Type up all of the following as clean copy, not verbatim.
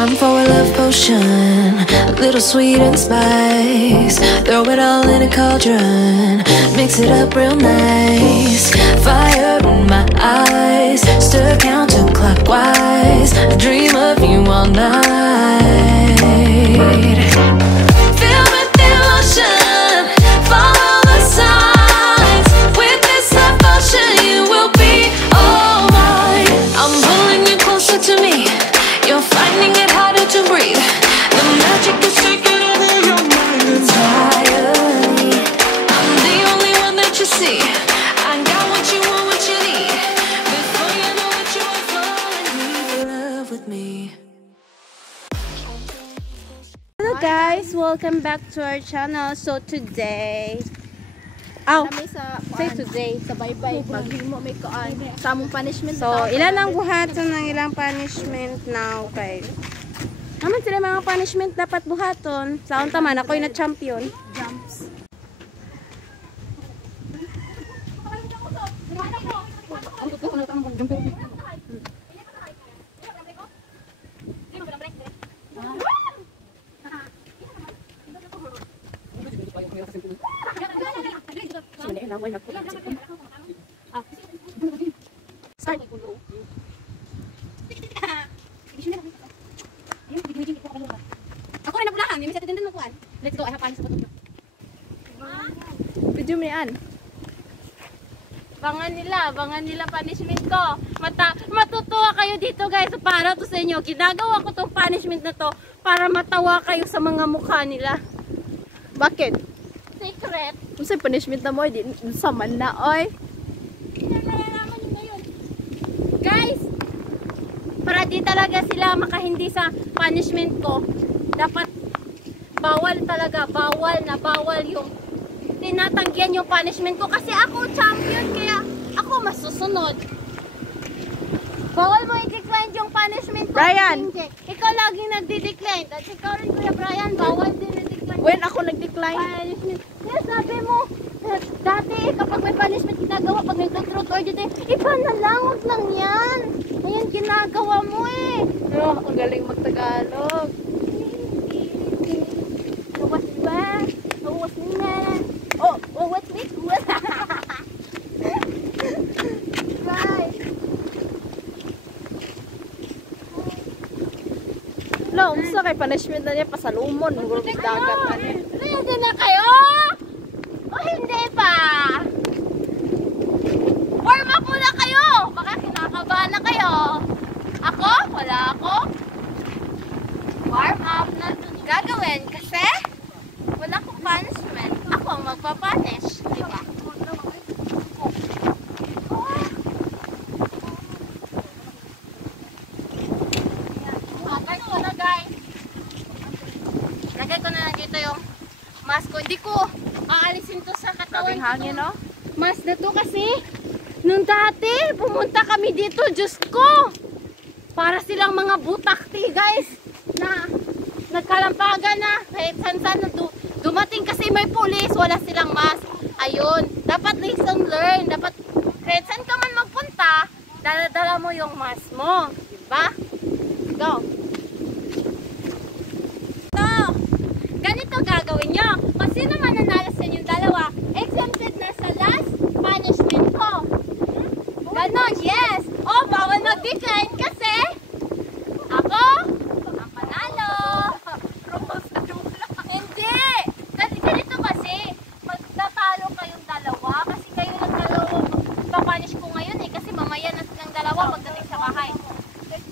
I'm for a love potion, a little sweet and spice. Throw it all in a cauldron, mix it up real nice. Fire in my eyes, stir counterclockwise. I dream of you all night. Feel with emotion, follow the signs. With this love potion, you will be all mine. I'm pulling you closer to me. You're finding it harder to breathe. The magic is taking over your mind entirely. I'm the only one that you see. I got what you want, what you need. Before you know it, you are falling in love with me. Hello guys, welcome back to our channel. So today, Sa bye-bye, maghimo may kaan. Sa among punishment. So ilan ang buhaton ng ilang punishment now guys? Naman sila mga punishment dapat buhaton. Sa unta man ako'y na champion. Jumps. Start. Ako rin nabulahan, may misa titindan mo kuan. Let's go, I have panis sa butong. Video mo yan. Bangan nila punishment ko. Matutuwa kayo dito guys, para to sa inyo. Ginagawa ko tong punishment na to para matawa kayo sa mga mukha nila. Bakit? Secret. Kung sa'y punishment na mo, di saman na, oy. Nalalaman nyo ngayon. Guys, para di talaga sila makahindi sa punishment ko, dapat bawal talaga, bawal yung tinatanggihan yung punishment ko kasi ako champion, kaya ako masusunod. Bawal mo i-decline yung punishment ko. Brian! Ikaw laging nagdi-decline. At ikaw rin, Kuya Brian, bawal din na-decline. When ako nag-decline? Punishment. Kaya sabi mo, dati kapag may punishment ginagawa, pag nag-truth or duty, iba na lang, huwag lang yan. Ngayon ginagawa mo eh. Oh, ang galing mag-Tagalog. Awas ba? Awas na. Oh, Awas me? Right. no, gusto kay punishment na niya, pasalumon. Magulog dagat ka niya. Ready na kayo? O hindi pa? Warm up muna kayo. Baka kinakabahan na kayo. Ako? Wala ako. Warm up na gagawin kasi wala akong punishment. Ako ang magpapunish. Diba? Lagay ko na dito yung mask ko. Hindi ko aalisin to sa katawan Grabing hangin, no? Mask na to kasi nung dati pumunta kami dito, Diyos ko, para silang mga butakti guys na nagkalampagan na kahit saan na dumating kasi may pulis, wala silang mask. Ayun, dapat lesson learn, dapat kahit saan ka man magpunta, dala-dala mo yung mask mo, diba? Go! Ganito gagawin nyo. Kung sino man nanalo sa inyong dalawa, exempted na sa last punishment ko. Ganon, yes. O, bawal mag-decline kasi ako ang panalo. Hindi. Ganito kasi, magtatalo kayong dalawa kasi kayo lang dalawa papunish ko ngayon eh. Kasi mamaya na silang dalawa pagdating sa bahay.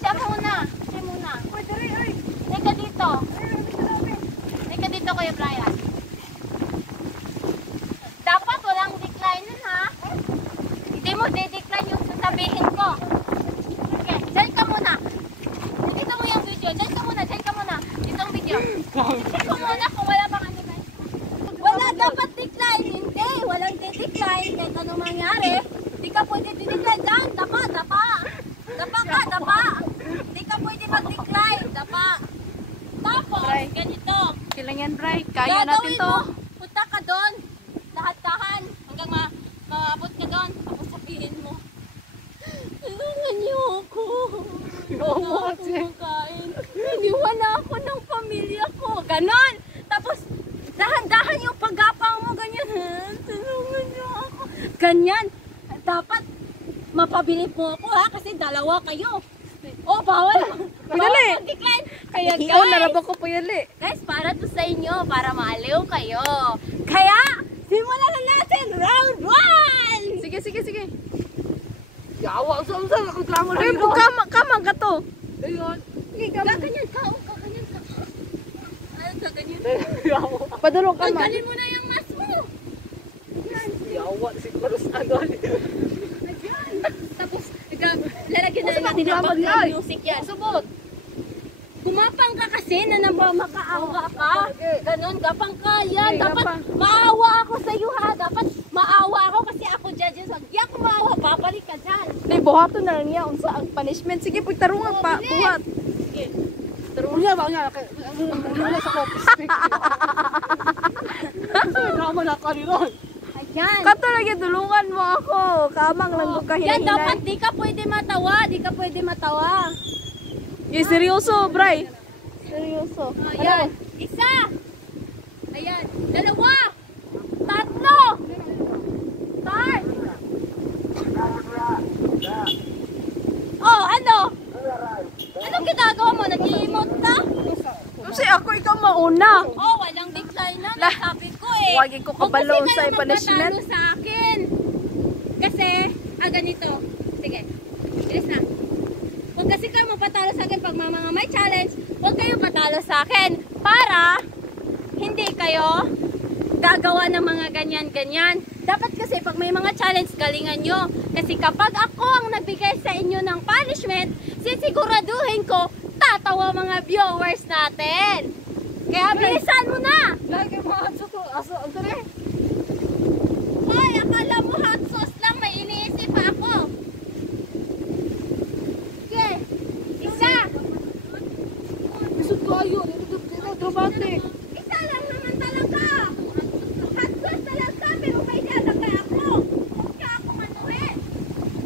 Siya muna. Teka dito. Dito Kuya Brian. Dapat walang decline nun ha. Hindi mo de-decline yung sasabihin ko. Okay, dyan ka muna. Dito mo yung video. Dyan ka muna. Dito ang video. Dito ko muna kung wala pang ano guys. Wala dapat decline. Hindi. Walang de-decline. Kahit anong mangyari. Hindi ka pwede de-decline. Dyan. Dapa. Hindi ka pwede mag-decline. Dapa. Tapos, ganito. Kailan yan, Bright? Kaya natin to. Punta ka doon. Lahat-tahan. Hanggang maabot ka doon. Tapos sabihin mo, tulungan niyo ako. Oo, Wala akong makain. Hindi ganyan. Dapat mapabilib mo ako ha, kasi dalawa kayo. Oh, bawal. Pagdali. Bawal mag-decline. Kaya Ikaw guys, narabak ko payali. guys, para to sa inyo, para maaliw kayo. Kaya, simulan na natin round 1! Sige, sige, sige. Yawa, saan ako drama Ay, kamang ka to. Ayun. Kaganyan ka, oh, kaganyan ka. Ay, kaganyan. Padulong ka man. Tanggalin mo na yung mask mo. Yawa, siguro sa agad. Ayan. Tapos, lalagyan na natin ng drama niya, background music yan. Subot. Gumapang ka kasi na makaawa ka. Ganon, gapang ka yan. Okay, Dapat gapang. maawa ako sa iyo ha. Dapat maawa ako kasi ako judges. Di ako maawa, babalik ka dyan. Di, buhaton na lang niya. Unsa ang punishment. Sige, pagtarungan pa. Buhat. Sige. Unya ba, unya. Unya sa coffee stick. Drama na ka rin. Ayan. Kato lagi, tulungan mo ako. Kamang lang ko Yan, dapat kahinahinay. di ka pwede matawa. Di ka pwede matawa. Eh, seryoso, Bray. Seryoso. Ayan. Isa. Ayan. Dalawa. Tatlo. Start. Oh, ano? Anong ginagawa mo? Nag-i-emote ka? Kasi ako ikaw mauna. Oh, walang decline na. Nasabi ko eh. Wagi ko kabalo Huwag kasi sa kayo punishment. magpatalo sa akin. Kasi, ganito. Sige. Bilis na. Huwag kasi kayo magpatalo sa akin pag mga may challenge. Huwag kayo patalo sa akin para hindi kayo gagawa ng mga ganyan-ganyan. Dapat kasi pag may mga challenge, galingan nyo. Kasi kapag ako ang nagbigay sa inyo ng punishment, sisiguraduhin ko, tatawa mga viewers natin. Kaya bilisan mo na! Lagi mo aso to. Aso, ang tari. Hoy, akala mo hot sauce lang, may iniisip pa ako. Okay, isa. Bisod ko ayun. Ito dramatic. Isa lang naman talaga. Hot sauce talaga, pero may lalagay ako. Huwag ka ako manulit.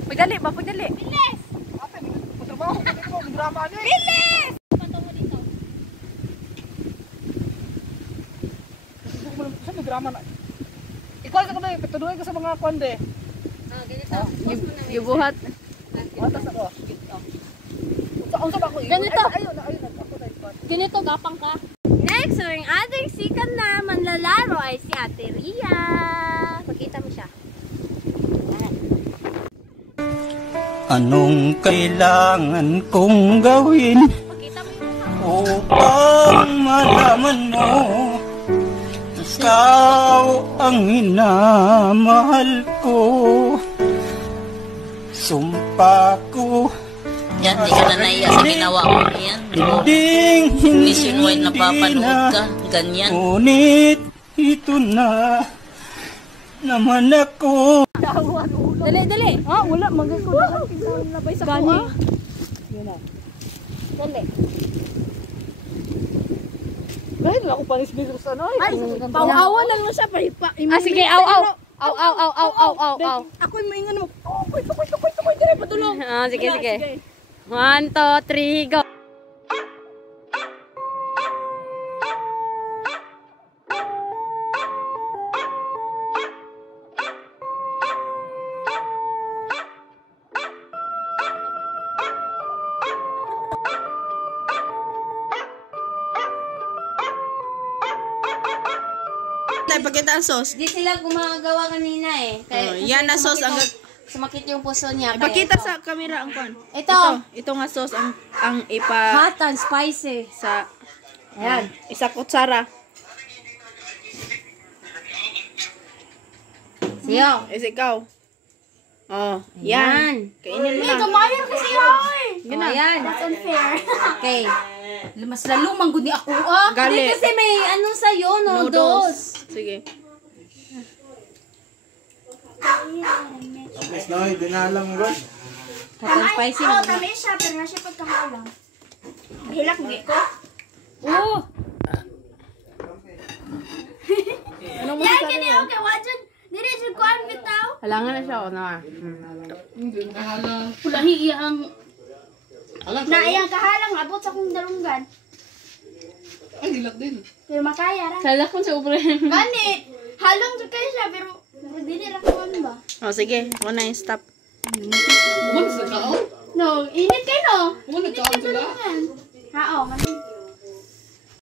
Pagdali ba, pagdali. Bilis! Ate, magtrabaho ko dito. May drama niya. Bilis! Patungo dito. Saan may drama na? Ikaw ka kami. Patuloy ka sa mga kwande. Ganito. Pause mo na. Gibuhat. Watas ako. Ang ba ako? Ganito. Ayun. Ako na ipad. Ganito, gapang ka. Next, ang ating sikat na manlalaro ay si Ate Ria. Pakita mo siya. Anong kailangan kong gawin Pakita mo yung upang malaman mo ikaw ang minamahal ko? Sumpa ko Yan, di ka na naiya sa ginawa mo. Yan, bro. hindi Nationwide napapanood ka. Ganyan. Ngunit ito na naman ako. Dali, dali. Ah, wala. Magagawin ko labay sa Gani. kuha. Dali. Dahil lang ako panis-bilis sa ano. Ay, pawawan lang mo siya. Sige, aw, aw. Aw, aw, aw, aw, aw, aw, aw. Ako yung maingan mo. Oh, tukoy, dire, patulong. Sige, sige. 1, 2, 3, go. Tay, pakita ang sauce. Di sila gumagawa kanina eh. Oh, yan na sauce ang Sumakit yung puso niya. ipakita sa camera ang kon. Ito. Ito nga sauce ang ipa Hot and spicy. sa Ayan. isa kutsara. Siyo. Is ikaw. Oh, yan. Kainin mo na. Tumayo kasi yun. Gina. Ayan. That's unfair. Okay. Mas lalo manggod ni ako ah. Gali. Hindi kasi may ano sa'yo, noodles. Sige. Mas na, dinalang mo ba? Hot and spicy. Oo, tama siya, pero na siya pagkakalang. Hilak mo ko? Oo. Anong mo Yan, sabi kini, mo? okay, wajan. Dili, dyan ko ang bitaw. Halangan na siya o na. Pulahi iya ang... Na iyang kahalang, abot sa kong dalunggan. Ay, hilak din. Pero makaya ra. Kala ko sa ubre. Ganit, halong dyan kayo siya, pero Dili ra ko ano ba? Oh, sige. Ako na yung stop. Muna sa kaon. No, init kayo no. Muna kaon sila. Ha, oh, man.